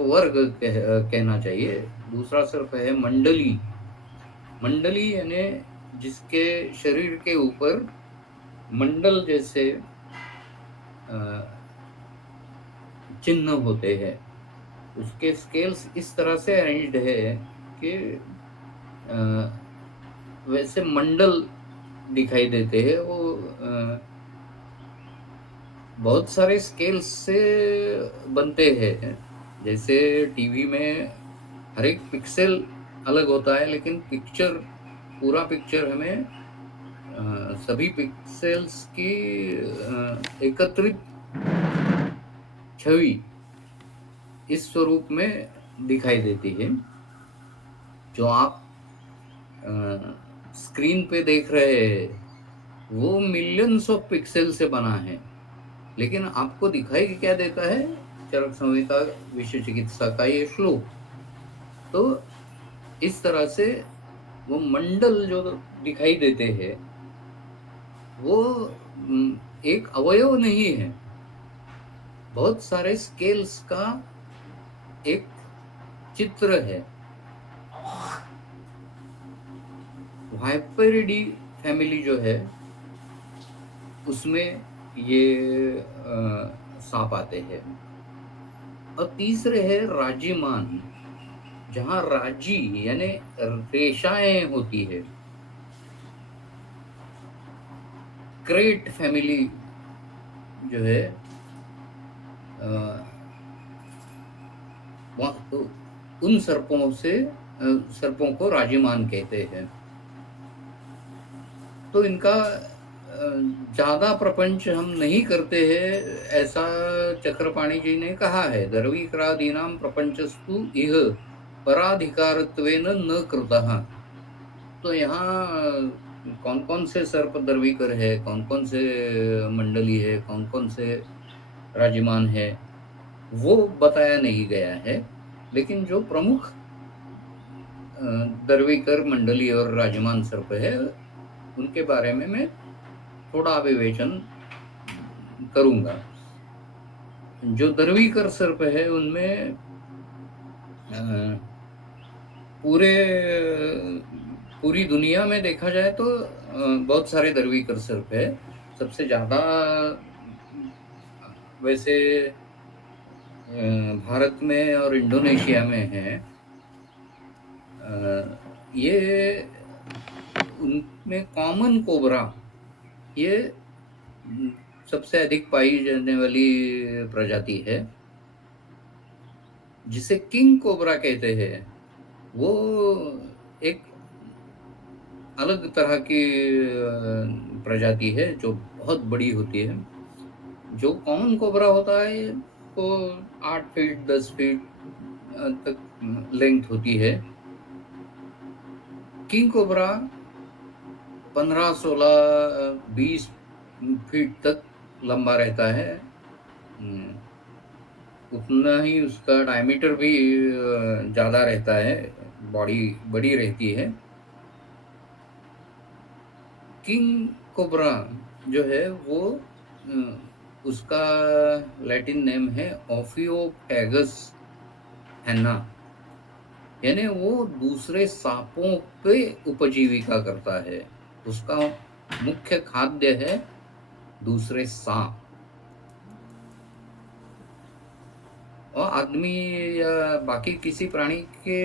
वर्ग कहना चाहिए। दूसरा सर्प है मंडली। मंडली यानी जिसके शरीर के ऊपर मंडल जैसे चिन्ह होते हैं। उसके स्केल्स इस तरह से अरेंज्ड है कि वैसे मंडल दिखाई देते हैं। वो बहुत सारे स्केल्स से बनते हैं। जैसे टीवी में हर एक पिक्सल अलग होता है, लेकिन पूरा पिक्चर हमें सभी पिक्सेल्स की एकत्रित छवि इस स्वरूप में दिखाई देती है। जो आप स्क्रीन पे देख रहे हैं वो मिलियंस ऑफ पिक्सल से बना है, लेकिन आपको दिखाई क्या देता है? चरक संहिता विषय चिकित्सा का ये श्लोक। तो इस तरह से वो मंडल जो दिखाई देते हैं वो एक अवयव नहीं है, बहुत सारे स्केल्स का एक चित्र है। वाइपरिडी फैमिली जो है उसमें ये सांप आते हैं। और तीसरे है राजीमान, जहां राजी यानी रेशाएं होती है। क्रेट फैमिली जो है तो उन सर्पों को राजीमान कहते हैं। तो इनका ज्यादा प्रपंच हम नहीं करते हैं, ऐसा चक्रपाणी जी ने कहा है। दर्वीक्रादीनाम प्रपंचस्तु इह पराधिकारत्वेन न कृतः। तो यहाँ कौन कौन से सर्प दर्वीकर है, कौन कौन से मंडली है, कौन कौन से राजमान है, वो बताया नहीं गया है। लेकिन जो प्रमुख दर्वीकर मंडली और राजमान सर्प है उनके बारे में मैं थोड़ा विवेचन करूंगा। जो दर्वीकर सर्प है उनमें पूरी दुनिया में देखा जाए तो बहुत सारे दर्वीकर सर्प है। सबसे ज्यादा वैसे भारत में और इंडोनेशिया में है। ये उनमें कॉमन कोबरा ये सबसे अधिक पाई जाने वाली प्रजाति है, जिसे किंग कोबरा कहते हैं। वो एक अलग तरह की प्रजाति है जो बहुत बड़ी होती है। जो कॉमन कोबरा होता है वो 8 फीट 10 फीट तक लेंथ होती है। किंग कोबरा 15 16 20 फीट तक लंबा रहता है। उतना ही उसका डायमीटर भी ज्यादा रहता है, बॉडी बड़ी रहती है। किंग कोबरा जो है वो उसका लैटिन नेम है ओफियोपैगस हैना, यानी वो दूसरे सांपों पे उपजीविका करता है। उसका मुख्य खाद्य है दूसरे सांप। और आदमी या बाकी किसी प्राणी के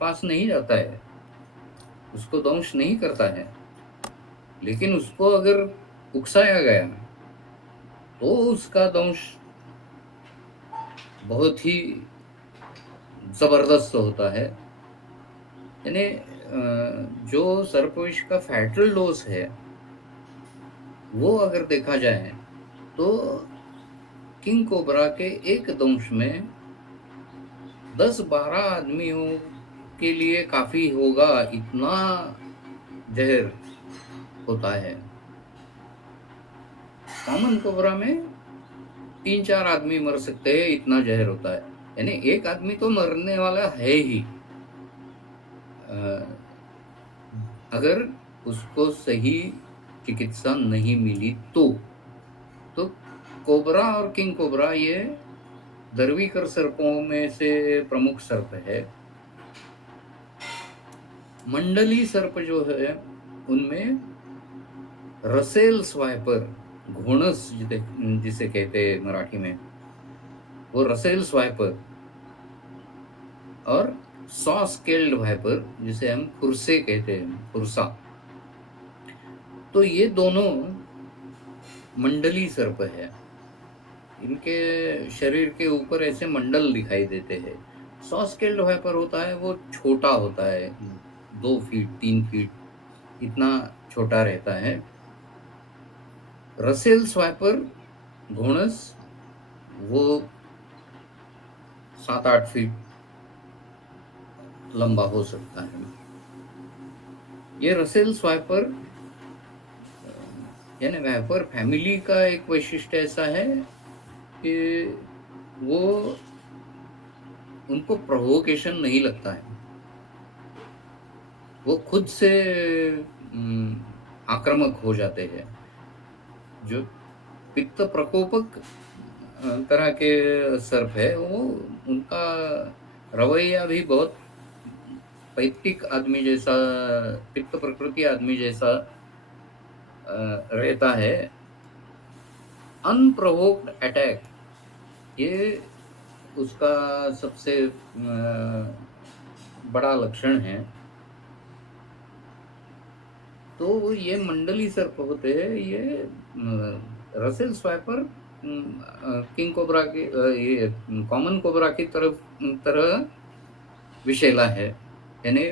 पास नहीं जाता है, उसको दंश नहीं करता है। लेकिन उसको अगर उकसाया गया तो उसका दंश बहुत ही जबरदस्त होता है। यानी जो सर्पविष का फैटल डोज है वो अगर देखा जाए तो किंग कोबरा के एक दंश में 10-12 आदमियों के लिए काफी होगा, इतना जहर होता है। कॉमन कोबरा में 3-4 आदमी मर सकते हैं, इतना जहर होता है। यानी एक आदमी तो मरने वाला है ही अगर उसको सही चिकित्सा नहीं मिली तो कोबरा और किंग कोबरा ये दर्वीकर सर्पों में से प्रमुख सर्प है। मंडली सर्प जो है उनमें रसेल स्वाइपर, घोणस जिसे कहते हैं मराठी में, वो रसेल स्वाइपर और सॉ स्केल्ड वाइपर जिसे हम फुरसे कहते हैं, फुरसा। तो ये दोनों मंडली सर्प है। इनके शरीर के ऊपर ऐसे मंडल दिखाई देते हैं। सॉ स्केल्ड वाइपर होता है, वो छोटा होता है, 2 फीट 3 फीट इतना छोटा रहता है। रसेल स्वाइपर घोणस वो 7-8 फीट लंबा हो सकता है। ये रसेल स्वाइपर यानी वाइपर फैमिली का एक वैशिष्ट्य ऐसा है कि वो उनको प्रोवोकेशन नहीं लगता है। वो खुद से आक्रामक हो जाते हैं। जो पित्त प्रकोपक तरह के सर्प है, वो उनका रवैया भी बहुत पैतृक आदमी जैसा, पित्त प्रकृति आदमी जैसा रहता है। अनप्रोवोक्ड अटैक, ये उसका सबसे बड़ा लक्षण है। तो ये मंडली सर्प होते हैं। ये रसेल स्वाइपर किंग कोबरा के ये कॉमन कोबरा की तरह विषैला है, यानी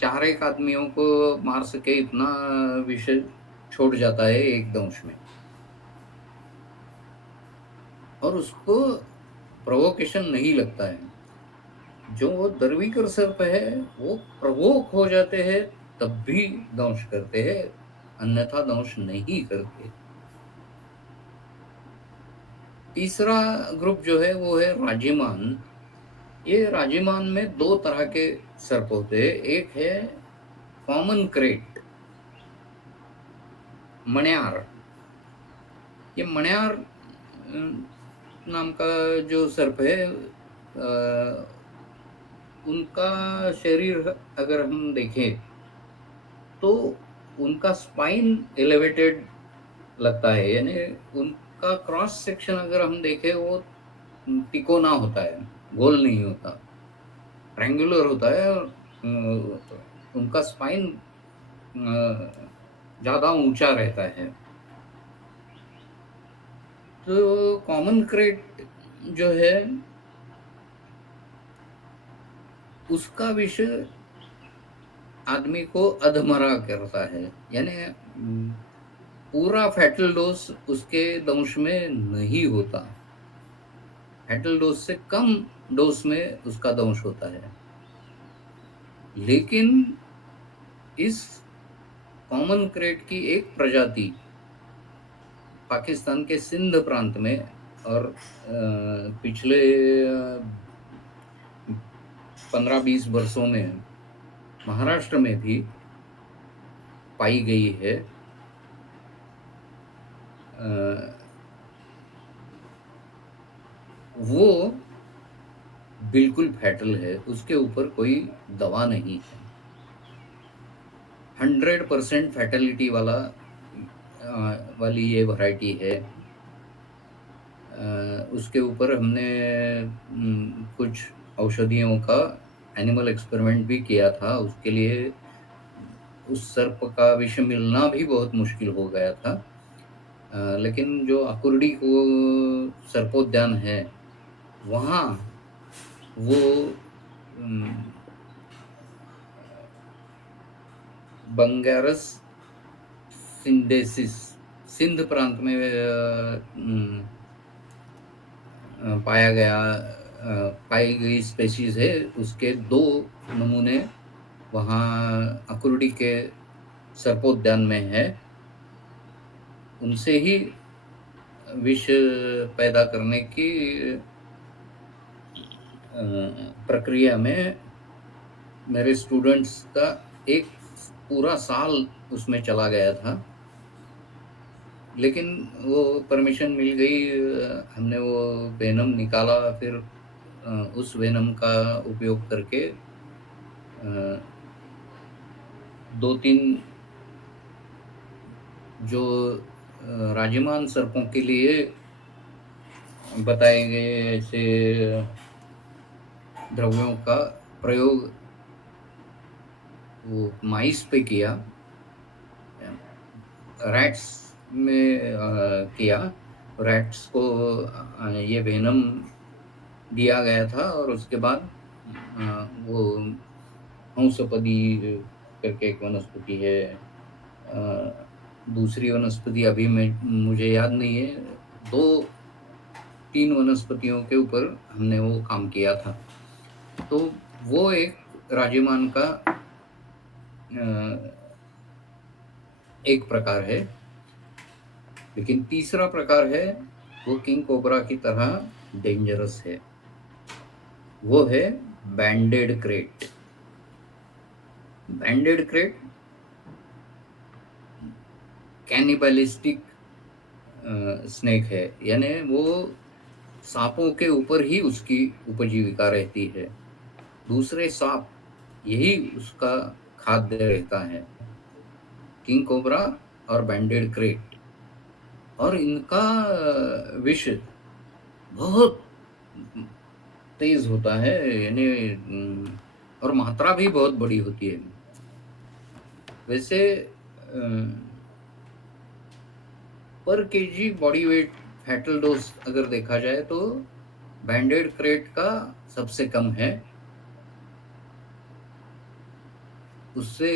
4 एक आदमियों को मार सके इतना विष छोड़ जाता है एक दंश में। और उसको प्रोवोकेशन नहीं लगता है। जो वो दर्विकर सर्प है, वो प्रवोक हो जाते हैं तब भी दंश करते हैं, अन्यथा दंश नहीं करते। तीसरा ग्रुप जो है वो है राजिमान। ये राजिमान में 2 तरह के सर्प होते हैं। एक है कॉमन क्रेट, मण्यार। ये मण्यार नाम का जो सर्प है, उनका शरीर अगर हम देखें तो उनका स्पाइन एलिवेटेड लगता है, यानी उनका क्रॉस सेक्शन अगर हम देखें वो तिकोना होता है, गोल नहीं होता, ट्रायंगुलर होता है। और उनका स्पाइन ज़्यादा ऊंचा रहता है। तो कॉमन क्रेट जो है उसका विषय आदमी को अधमरा करता है, यानी पूरा फैटल डोज उसके दंश में नहीं होता। फैटल डोज से कम डोज में उसका दंश होता है। लेकिन इस कॉमन क्रेट की एक प्रजाति पाकिस्तान के सिंध प्रांत में और पिछले 15-20 वर्षों में महाराष्ट्र में भी पाई गई है। वो बिल्कुल फैटल है, उसके ऊपर कोई दवा नहीं है। 100% फैटेलिटी वाली ये वैरायटी है। उसके ऊपर हमने कुछ औषधियों का एनिमल एक्सपेरिमेंट भी किया था। उसके लिए उस सर्प का विष मिलना भी बहुत मुश्किल हो गया था। लेकिन जो अकुर्डी को सर्पोद्यान है, वहाँ वो बंगारस सिंडेसिस सिंध प्रांत में पाई गई स्पेशीज है। उसके 2 नमूने वहाँ अकुर्डी के सर्पोद्यान में है। उनसे ही विष पैदा करने की प्रक्रिया में मेरे स्टूडेंट्स का एक पूरा साल उसमें चला गया था। लेकिन वो परमिशन मिल गई, हमने वो वेनम निकाला, फिर उस वेनम का उपयोग करके 2-3 जो राजमान सर्पों के लिए बताए गए ऐसे द्रव्यों का प्रयोग वो माइस पे किया, रैट्स में किया। रैट्स को ये वेनम दिया गया था और उसके बाद वो हंसपदी करके एक वनस्पति है, दूसरी वनस्पति अभी मैं मुझे याद नहीं है, 2-3 वनस्पतियों के ऊपर हमने वो काम किया था। तो वो एक राजमान का एक प्रकार है। लेकिन तीसरा प्रकार है वो किंग कोबरा की तरह डेंजरस है, वो है बैंडेड क्रेट। बैंडेड क्रेट कैनिबलिस्टिक स्नेक है, यानी वो सांपों के ऊपर ही उसकी उपजीविका रहती है, दूसरे सांप यही उसका खाद्य रहता है। किंग कोबरा और बैंडेड क्रेट, और इनका विष बहुत तेज होता है, यानी और मात्रा भी बहुत बड़ी होती है। वैसे पर KG body weight fatal dose अगर देखा जाए तो बैंडेड क्रेट का सबसे कम है, उससे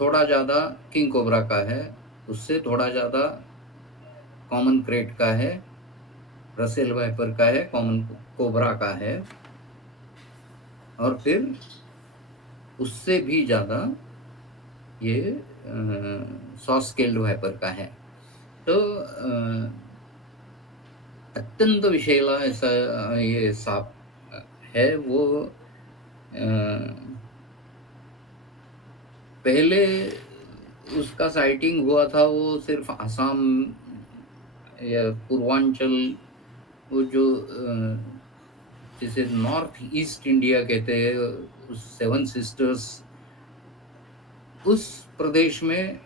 थोड़ा ज़्यादा किंग कोबरा का है, उससे थोड़ा ज़्यादा कॉमन क्रेट का है, रसेल वाइपर का है, कॉमन कोबरा का है, और फिर उससे भी ज़्यादा ये सॉस स्केल्ड वाइपर का है। तो अत्यंत विषैला ऐसा ये सांप है। वो पहले उसका साइटिंग हुआ था वो सिर्फ आसाम या पूर्वांचल, वो जो जिसे नॉर्थ ईस्ट इंडिया कहते हैं, उस सेवन सिस्टर्स उस प्रदेश में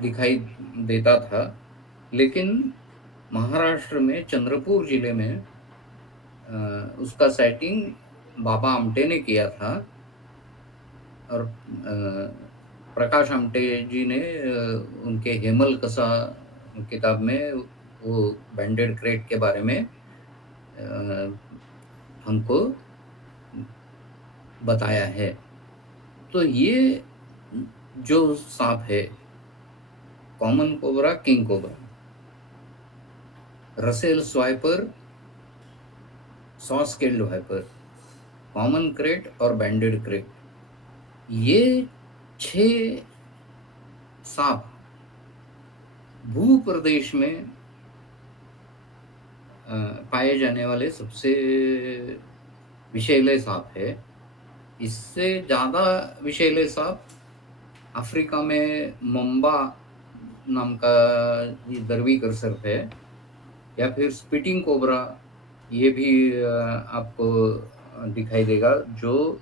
दिखाई देता था। लेकिन महाराष्ट्र में चंद्रपुर जिले में उसका साइटिंग बाबा आमटे ने किया था, और प्रकाश आमटे जी ने उनके हेमल कसा किताब में वो बैंडेड क्रेट के बारे में हमको बताया है। तो ये जो सांप है, common cobra, king cobra, Russell's viper, saw scaled viper, common krait और बैंडेड क्रेट, ये 6 सांप भूप्रदेश में पाए जाने वाले सबसे विषैले सांप है। इससे ज़्यादा विषैले सांप अफ्रीका में मंबा नाम का ये दरवीकर सर्प है, या फिर स्पिटिंग कोबरा, ये भी आपको दिखाई देगा, जो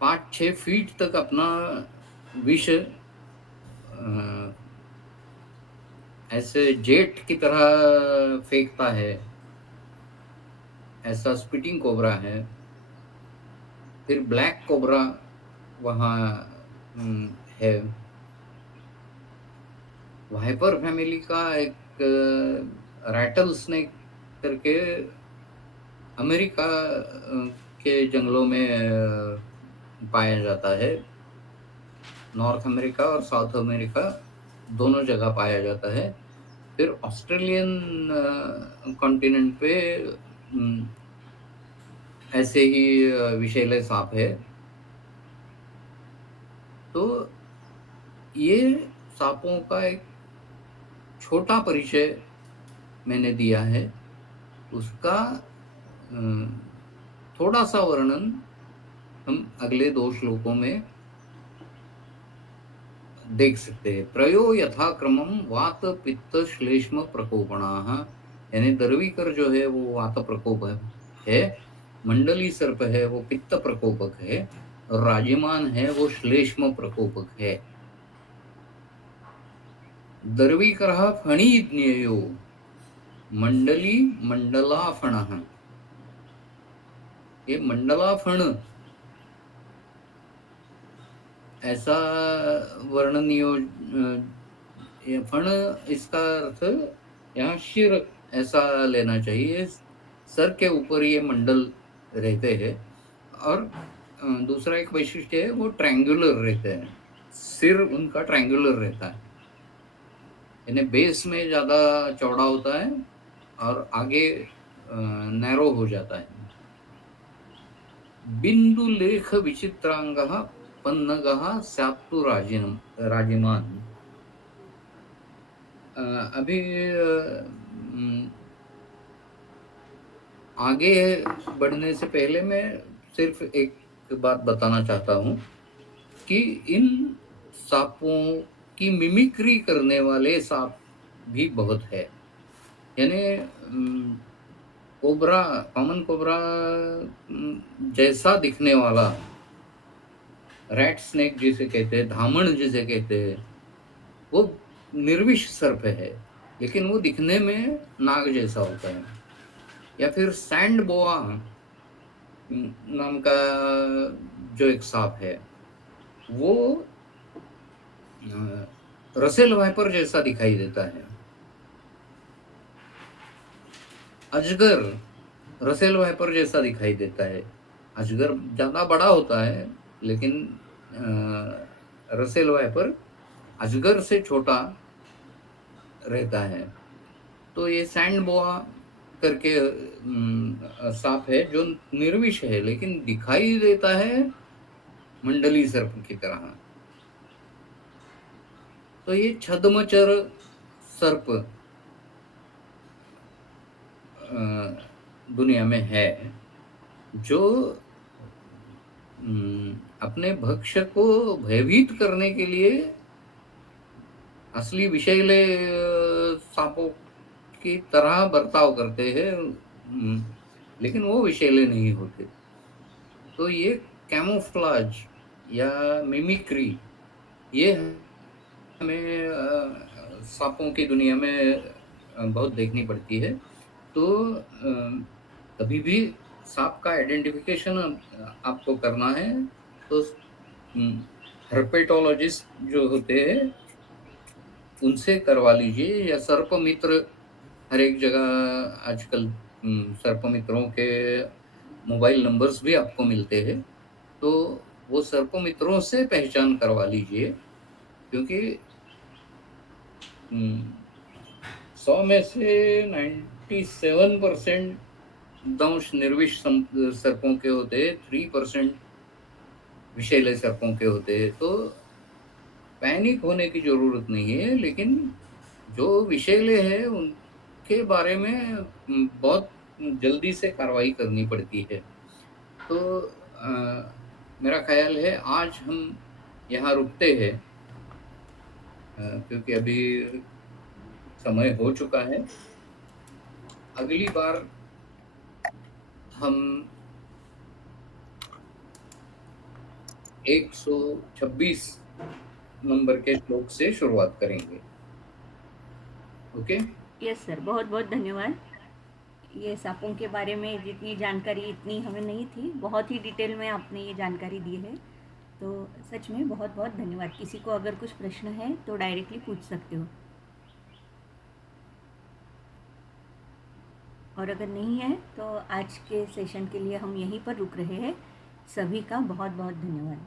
5-6 फीट तक अपना विष ऐसे जेट की तरह फेंकता है, ऐसा स्पिटिंग कोबरा है। फिर ब्लैक कोबरा वहाँ है। वाइपर फैमिली का एक रैटल स्नेक करके अमेरिका के जंगलों में पाया जाता है। नॉर्थ अमेरिका और साउथ अमेरिका दोनों जगह पाया जाता है। फिर ऑस्ट्रेलियन कॉन्टिनेंट पे ऐसे ही विषैले सांप है। तो ये सांपों का एक छोटा परिचय मैंने दिया है, उसका थोड़ा सा वर्णन हम अगले 2 श्लोकों में देख सकते हैं। प्रयो यथाक्रमम वात पित्त श्लेष्म प्रकोपणाः, यानी दरवीकर जो है वो वात प्रकोप है, मंडली सर्प है वो पित्त प्रकोपक है, और राजमान है वो श्लेष्म प्रकोपक है। दर्वीकरः फणीज्ञेयो मंडली मंडलाफणः। ये मंडलाफण ऐसा वर्णन ये फण, इसका अर्थ यहाँ शिर ऐसा लेना चाहिए। सर के ऊपर ये मंडल रहते हैं और दूसरा एक वैशिष्ट्य है, वो ट्रायंगुलर रहते हैं। सिर उनका ट्रायंगुलर रहता है, यानी बेस में ज़्यादा चौड़ा होता है और आगे नैरो हो जाता है। बिंदु लेख विचित्रांगः पन्नगः स्यात्तु राजिमान्। अभी आगे बढ़ने से पहले मैं सिर्फ एक बात बताना चाहता हूँ कि इन सांपों की मिमिक्री करने वाले सांप भी बहुत है। यानी कोबरा, कॉमन कोबरा जैसा दिखने वाला, रैट स्नेक जिसे कहते हैं, धामण जिसे कहते हैं, वो निर्विष सर्प है, लेकिन वो दिखने में नाग जैसा होता है। या फिर सैंड बोआ नाम का जो एक सांप है, वो रसेल वाइपर जैसा दिखाई देता है। अजगर रसेल वाइपर जैसा दिखाई देता है। अजगर ज्यादा बड़ा होता है, लेकिन रसेल वाइपर अजगर से छोटा रहता है। तो ये सैंड बोआ करके सांप है जो निर्विष है, लेकिन दिखाई देता है मंडली सर्प की तरह। तो ये छद्मचर सर्प दुनिया में है, जो अपने भक्ष्य को भयभीत करने के लिए असली विषैले सांपों की तरह बर्ताव करते हैं, लेकिन वो विषैले नहीं होते। तो ये कैमोफ्लाज या मिमिक्री, ये हमें सांपों की दुनिया में बहुत देखनी पड़ती है। तो कभी भी सांप का आइडेंटिफिकेशन आपको करना है तो हर्पेटोलॉजिस्ट जो होते हैं उनसे करवा लीजिए, या सर्प मित्र, हर एक जगह आजकल सर्प मित्रों के मोबाइल नंबर्स भी आपको मिलते हैं, तो वो सर्प मित्रों से पहचान करवा लीजिए, क्योंकि 100 में से 97% दंश निर्विष सर्पों के होते हैं, 3% विषैले सर्पों के होते हैं। तो पैनिक होने की जरूरत नहीं है, लेकिन जो विषैले हैं उनके बारे में बहुत जल्दी से कार्रवाई करनी पड़ती है। तो मेरा ख्याल है आज हम यहाँ रुकते हैं, क्योंकि अभी समय हो चुका है। अगली बार हम 126 नंबर के श्लोक से शुरुआत करेंगे। ओके? यस सर, बहुत बहुत धन्यवाद। ये सांपों के बारे में जितनी जानकारी इतनी हमें नहीं थी, बहुत ही डिटेल में आपने ये जानकारी दी है, तो सच में बहुत बहुत धन्यवाद। किसी को अगर कुछ प्रश्न है तो डायरेक्टली पूछ सकते हो, और अगर नहीं है तो आज के सेशन के लिए हम यहीं पर रुक रहे हैं। सभी का बहुत बहुत धन्यवाद।